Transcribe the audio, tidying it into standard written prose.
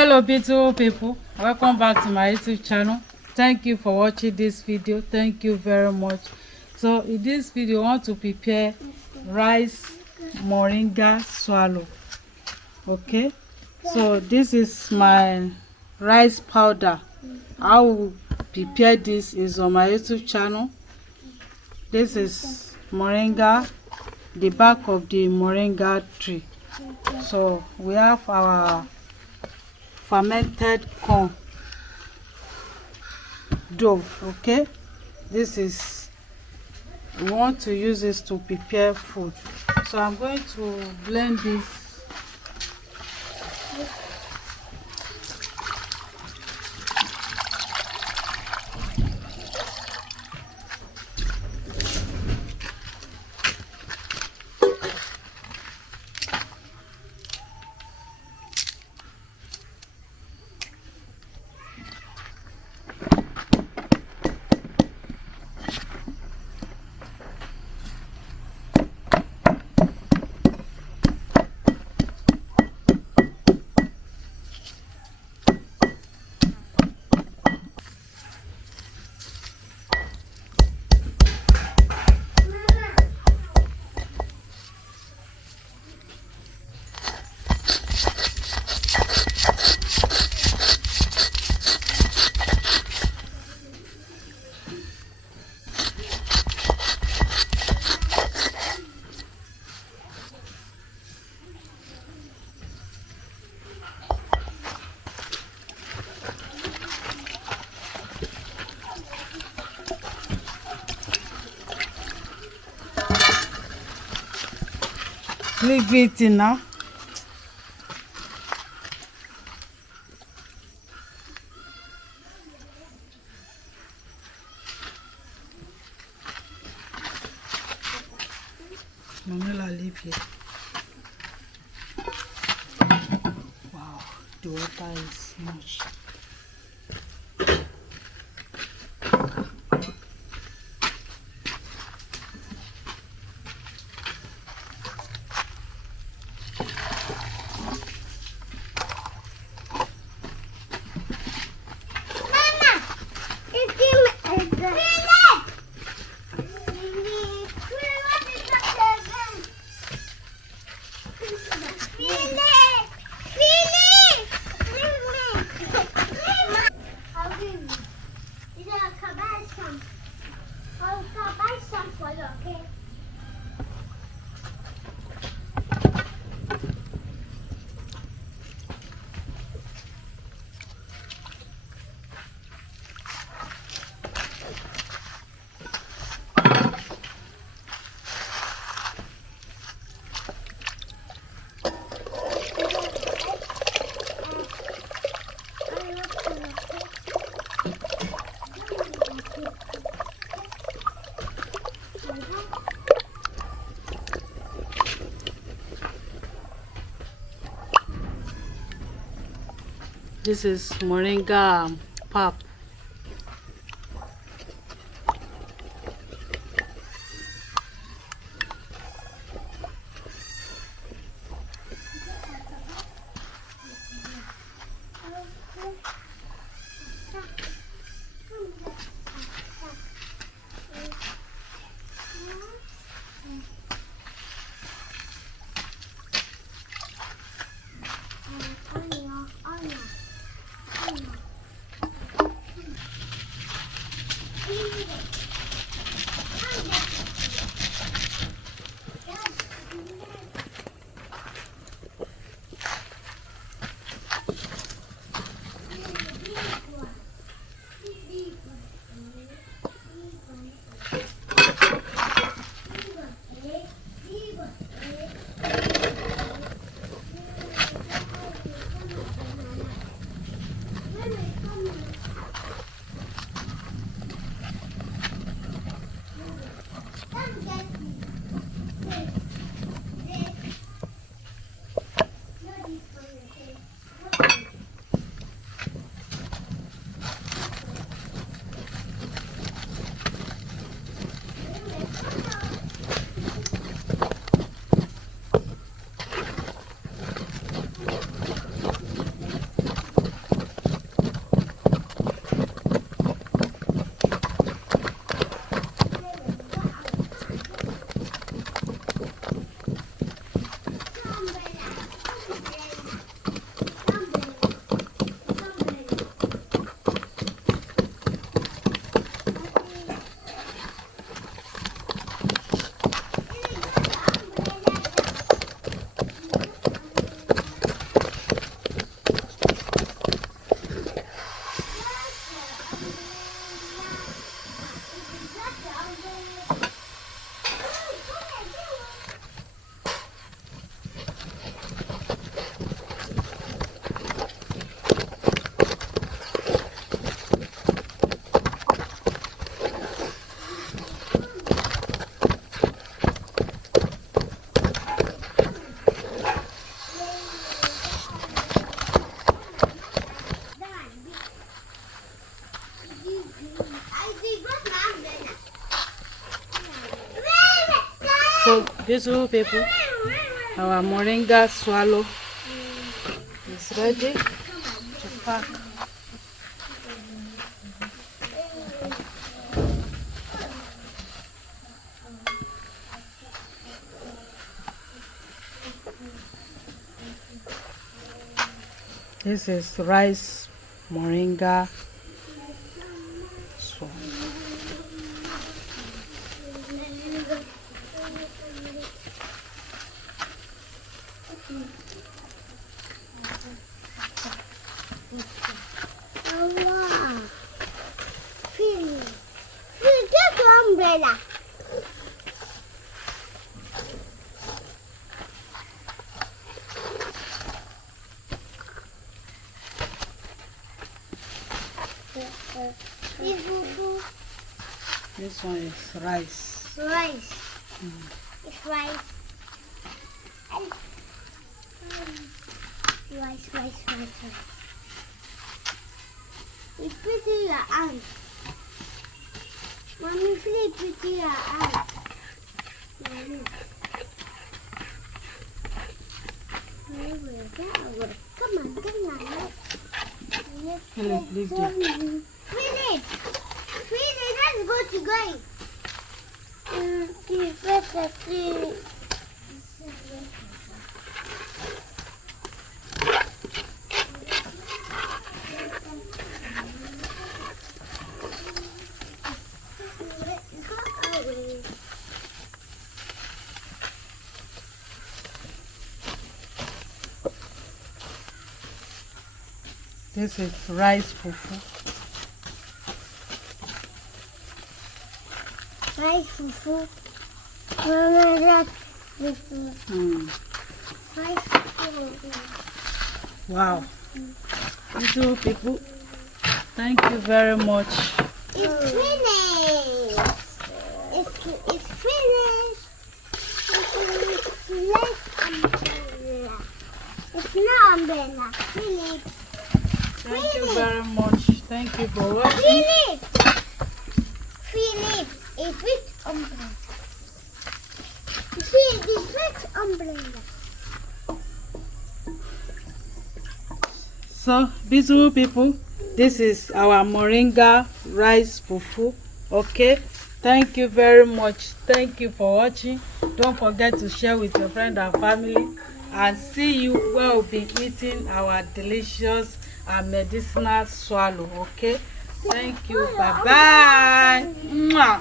Hello beautiful people, welcome back to my YouTube channel. Thank you for watching this video. Thank you very much. So in this video I want to prepare rice moringa swallow. Okay, so this is my rice powder. I will prepare this is on my YouTube channel. This is moringa, the back of the moringa tree. So we have our fermented corn dough. Okay, this is, we want to use this to prepare food. So I'm going to blend this. Leave it in now. Manila, leave here. Wow, the water is much. This is moringa pap. So beautiful people, our moringa swallow is ready to pack. This is rice moringa swallow. Wow. Take your umbrella. This one is rice. Rice. It's rice. Rice. We put in your arms. Mommy, please put in your arms. Mommy. Come on. Philip, please do. Philip, let's go to going. This is rice fufu. Rice fufu. Mama, that's fufu. Rice fufu. Wow. Beautiful people, thank you very much. It's finished. It's finished. It's less umbrella. It's not umbrella. Philip. Thank you very much. Thank you for watching. Philip, a big umbrella. See, this big umbrella. So, beautiful people, this is our moringa rice fufu. Okay, thank you very much. Thank you for watching. Don't forget to share with your friend and family, and see you where we'll be eating our delicious and medicinal swallow. Okay, thank you. Bye bye.